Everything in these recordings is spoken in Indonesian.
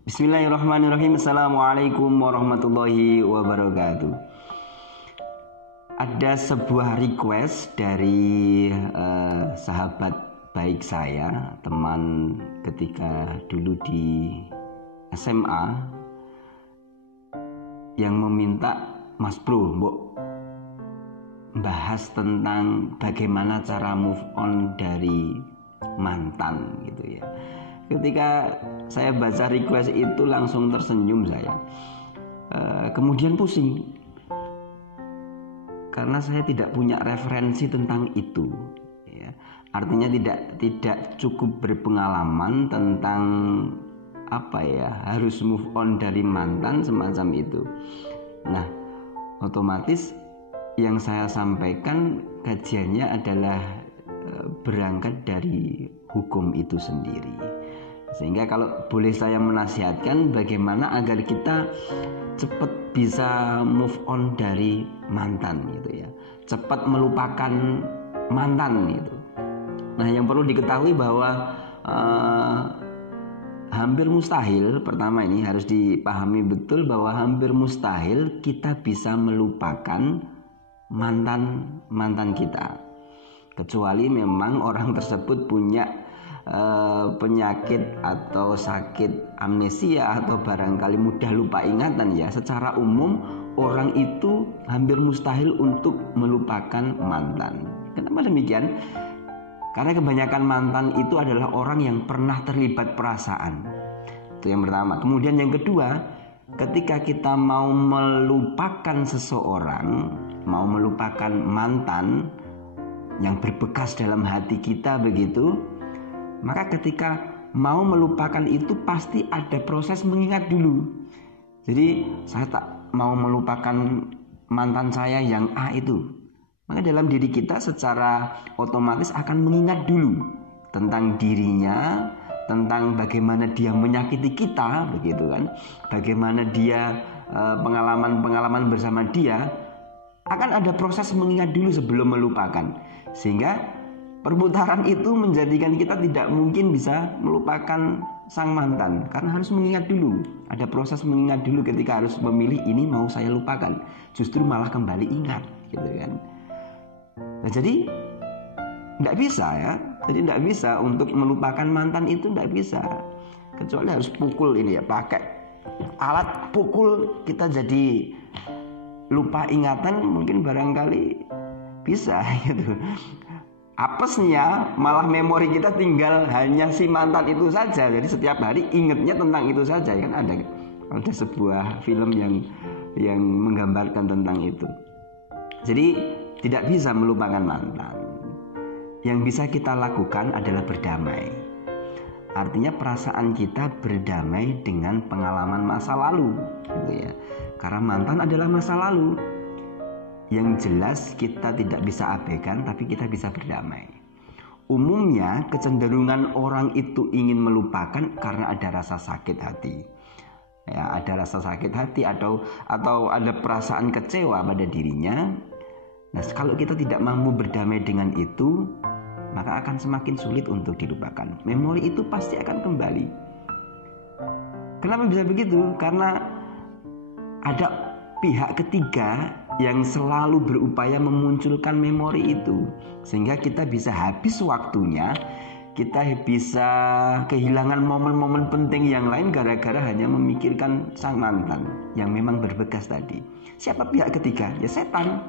Bismillahirrahmanirrahim. Assalamualaikum warahmatullahi wabarakatuh. Ada sebuah request dari sahabat baik saya, teman ketika dulu di SMA, yang meminta, Mas Bro, mbok bahas tentang bagaimana cara move on dari mantan gitu ya. Ketika saya baca request itu langsung tersenyum saya. Kemudian pusing karena saya tidak punya referensi tentang itu ya. Artinya tidak cukup berpengalaman tentang harus move on dari mantan semacam itu. Nah, otomatis yang saya sampaikan kajiannya adalah berangkat dari hukum itu sendiri. Sehingga kalau boleh saya menasihatkan bagaimana agar kita cepat bisa move on dari mantan gitu ya, cepat melupakan mantan gitu. Nah, yang perlu diketahui bahwa hampir mustahil, pertama ini harus dipahami betul bahwa hampir mustahil kita bisa melupakan mantan kita, kecuali memang orang tersebut punya penyakit atau sakit amnesia atau barangkali mudah lupa ingatan ya. Secara umum orang itu hampir mustahil untuk melupakan mantan. Kenapa demikian? Karena kebanyakan mantan itu adalah orang yang pernah terlibat perasaan. Itu yang pertama. Kemudian yang kedua, ketika kita mau melupakan seseorang, mau melupakan mantan yang berbekas dalam hati kita begitu, maka ketika mau melupakan itu pasti ada proses mengingat dulu. Jadi saya tak mau melupakan mantan saya yang A itu, maka dalam diri kita secara otomatis akan mengingat dulu tentang dirinya, tentang bagaimana dia menyakiti kita begitu kan, bagaimana dia pengalaman-pengalaman bersama dia. Akan ada proses mengingat dulu sebelum melupakan, sehingga perputaran itu menjadikan kita tidak mungkin bisa melupakan sang mantan, karena harus mengingat dulu. Ada proses mengingat dulu ketika harus memilih ini mau saya lupakan, justru malah kembali ingat gitu kan. Nah, jadi tidak bisa ya, jadi tidak bisa untuk melupakan mantan itu, tidak bisa, kecuali harus pukul ini ya, pakai alat pukul kita jadi lupa ingatan, mungkin barangkali bisa gitu. Apesnya malah memori kita tinggal hanya si mantan itu saja. Jadi setiap hari ingatnya tentang itu saja. Kan ada sebuah film yang menggambarkan tentang itu. Jadi tidak bisa melupakan mantan. Yang bisa kita lakukan adalah berdamai. Artinya perasaan kita berdamai dengan pengalaman masa lalu gitu ya. Karena mantan adalah masa lalu. Yang jelas kita tidak bisa abaikan, tapi kita bisa berdamai. Umumnya kecenderungan orang itu ingin melupakan karena ada rasa sakit hati. Ya, ada rasa sakit hati atau ada perasaan kecewa pada dirinya. Nah, kalau kita tidak mampu berdamai dengan itu, maka akan semakin sulit untuk dilupakan. Memori itu pasti akan kembali. Kenapa bisa begitu? Karena ada pihak ketiga yang selalu berupaya memunculkan memori itu, sehingga kita bisa habis waktunya, kita bisa kehilangan momen-momen penting yang lain gara-gara hanya memikirkan sang mantan yang memang berbekas tadi. Siapa pihak ketiga? Ya setan.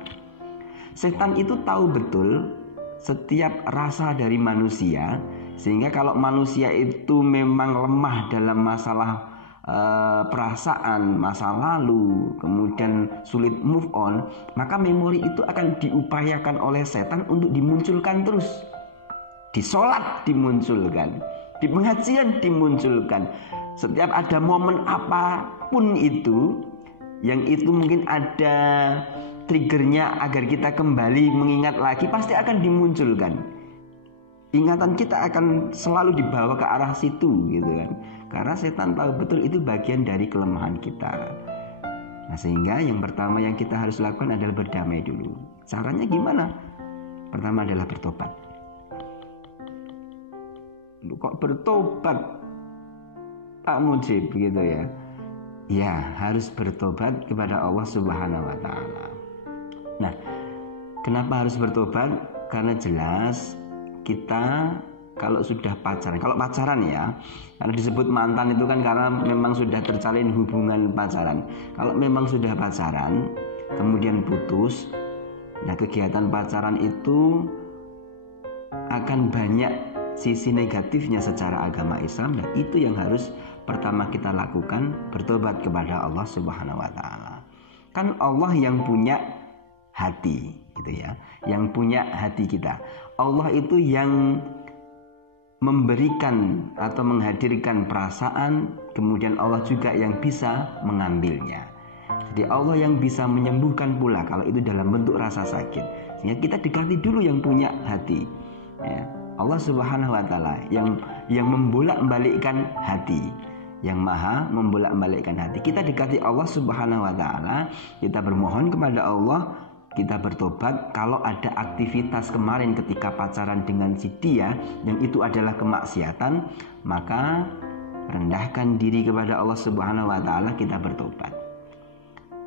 Setan itu tahu betul setiap rasa dari manusia, sehingga kalau manusia itu memang lemah dalam masalah perasaan masa lalu, kemudian sulit move on, maka memori itu akan diupayakan oleh setan untuk dimunculkan terus. Di sholat dimunculkan, di pengajian dimunculkan. Setiap ada momen apapun itu, yang itu mungkin ada triggernya agar kita kembali mengingat lagi, pasti akan dimunculkan. Ingatan kita akan selalu dibawa ke arah situ gitu kan. Karena setan tahu betul itu bagian dari kelemahan kita. Nah, sehingga yang pertama yang kita harus lakukan adalah berdamai dulu. Caranya gimana? Pertama adalah bertobat. Lu kok bertobat? Pak Mujib gitu ya. Ya, harus bertobat kepada Allah Subhanahu wa taala. Nah, kenapa harus bertobat? Karena jelas kita kalau sudah pacaran, kalau pacaran ya, kalau disebut mantan itu kan karena memang sudah terjalin hubungan pacaran. Kalau memang sudah pacaran, kemudian putus, nah kegiatan pacaran itu akan banyak sisi negatifnya secara agama Islam. Dan itu yang harus pertama kita lakukan, bertobat kepada Allah Subhanahu wa taala. Kan Allah yang punya hati gitu ya, yang punya hati kita. Allah itu yang memberikan atau menghadirkan perasaan, kemudian Allah juga yang bisa mengambilnya. Jadi Allah yang bisa menyembuhkan pula kalau itu dalam bentuk rasa sakit. Sehingga kita dekati dulu yang punya hati ya. Allah Subhanahu wa taala yang membolak-balikkan hati, yang maha membolak-balikkan hati. Kita dekati Allah Subhanahu wa taala, kita bermohon kepada Allah, kita bertobat. Kalau ada aktivitas kemarin ketika pacaran dengan si dia yang itu adalah kemaksiatan, maka rendahkan diri kepada Allah Subhanahu wa taala, kita bertobat.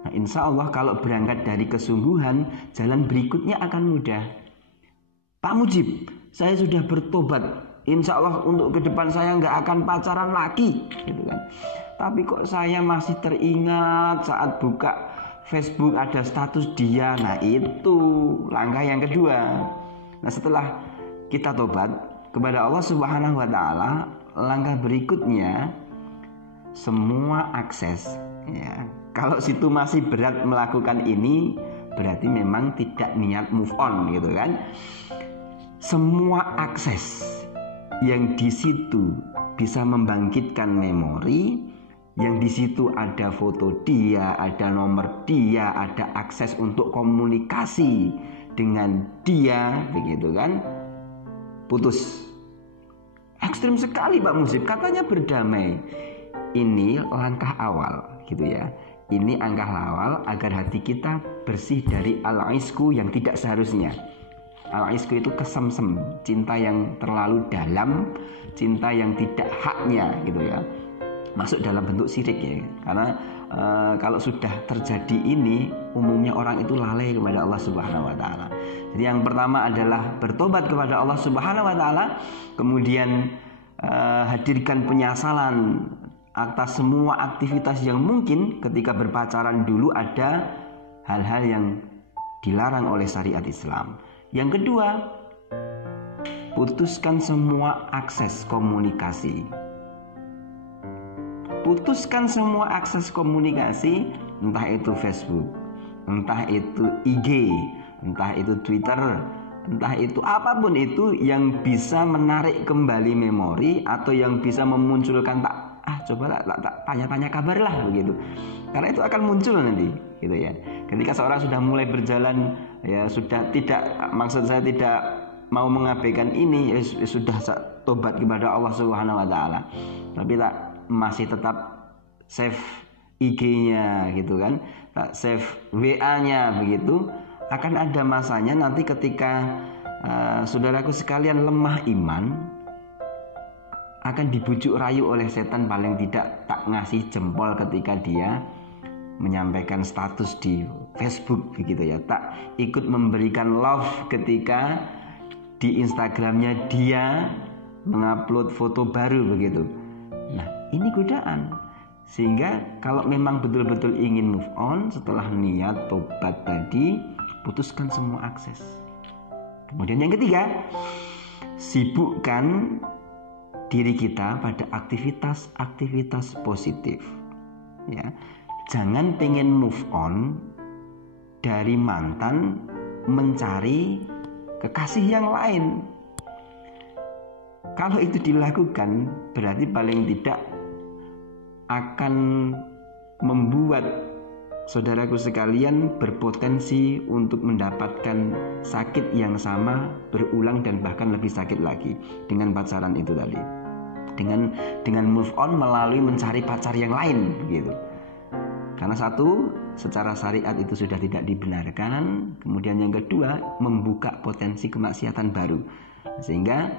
Nah, insya Allah kalau berangkat dari kesungguhan, jalan berikutnya akan mudah. Pak Mujib, saya sudah bertobat, insya Allah untuk ke depan saya nggak akan pacaran lagi gitu kan. Tapi kok saya masih teringat saat buka Facebook ada status dia. Nah itu langkah yang kedua. Nah setelah kita tobat kepada Allah Subhanahu wa taala, langkah berikutnya semua akses ya. Kalau situ masih berat melakukan ini, berarti memang tidak niat move on gitu kan. Semua akses yang di situ bisa membangkitkan memori, yang di situ ada foto dia, ada nomor dia, ada akses untuk komunikasi dengan dia, begitu kan? Putus. Ekstrim sekali Pak Mujib, katanya berdamai. Ini langkah awal, gitu ya. Ini langkah awal agar hati kita bersih dari al-isku yang tidak seharusnya. Al-isku itu kesemsem, cinta yang terlalu dalam, cinta yang tidak haknya gitu ya. Masuk dalam bentuk syirik ya. Karena kalau sudah terjadi ini, umumnya orang itu lalai kepada Allah Subhanahu wa taala. Jadi yang pertama adalah bertobat kepada Allah Subhanahu wa taala, kemudian hadirkan penyesalan atas semua aktivitas yang mungkin ketika berpacaran dulu ada hal-hal yang dilarang oleh syariat Islam. Yang kedua, putuskan semua akses komunikasi. Putuskan semua akses komunikasi, entah itu Facebook, entah itu IG, entah itu Twitter, entah itu apapun itu yang bisa menarik kembali memori atau yang bisa memunculkan coba tak tanya-tanya kabar lah begitu. Karena itu akan muncul nanti gitu ya. Ketika seorang sudah mulai berjalan ya, sudah tidak, maksud saya tidak mau mengabaikan ini ya, sudah tobat kepada Allah Subhanahu wa taala. Tapi masih tetap save IG-nya gitu kan, tak save WA-nya begitu, akan ada masanya nanti ketika saudaraku sekalian lemah iman, akan dibujuk rayu oleh setan, paling tidak tak ngasih jempol ketika dia menyampaikan status di Facebook begitu ya, tak ikut memberikan love ketika di Instagramnya dia mengupload foto baru begitu. Nah ini godaan. Sehingga kalau memang betul-betul ingin move on setelah niat tobat tadi, putuskan semua akses. Kemudian yang ketiga, sibukkan diri kita pada aktivitas-aktivitas positif ya. Jangan pengen move on dari mantan mencari kekasih yang lain. Kalau itu dilakukan, berarti paling tidak akan membuat saudaraku sekalian berpotensi untuk mendapatkan sakit yang sama berulang dan bahkan lebih sakit lagi dengan pacaran itu tadi. Dengan move on melalui mencari pacar yang lain begitu. Karena satu, secara syariat itu sudah tidak dibenarkan. Kemudian yang kedua, membuka potensi kemaksiatan baru. Sehingga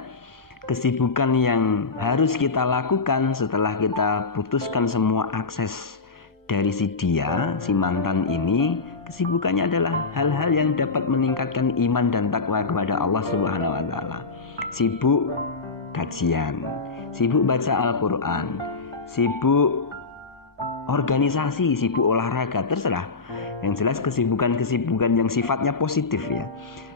kesibukan yang harus kita lakukan setelah kita putuskan semua akses dari si mantan ini. Kesibukannya adalah hal-hal yang dapat meningkatkan iman dan takwa kepada Allah Subhanahu wa taala. Sibuk kajian, sibuk baca Al-Qur'an, sibuk organisasi, sibuk olahraga, terserah. Yang jelas kesibukan-kesibukan yang sifatnya positif ya.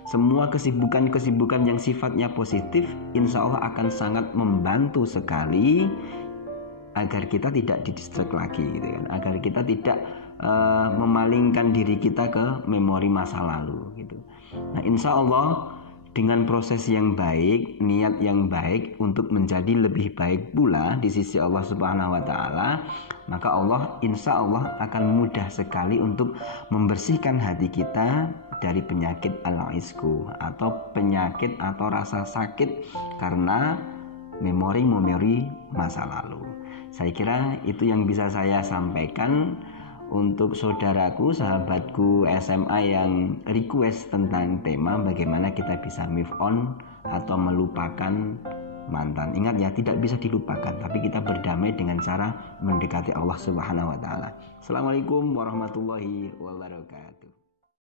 Semua kesibukan-kesibukan yang sifatnya positif insya Allah akan sangat membantu sekali agar kita tidak didistract lagi gitu kan. Agar kita tidak memalingkan diri kita ke memori masa lalu gitu. Nah, insya Allah dengan proses yang baik, niat yang baik untuk menjadi lebih baik pula di sisi Allah Subhanahu wa taala, maka Allah insya Allah akan mudah sekali untuk membersihkan hati kita dari penyakit al-isku atau penyakit atau rasa sakit karena memori-memori masa lalu. Saya kira itu yang bisa saya sampaikan untuk saudaraku, sahabatku SMA yang request tentang tema bagaimana kita bisa move on atau melupakan mantan. Ingat ya, tidak bisa dilupakan, tapi kita berdamai dengan cara mendekati Allah Subhanahu wa taala. Assalamualaikum warahmatullahi wabarakatuh.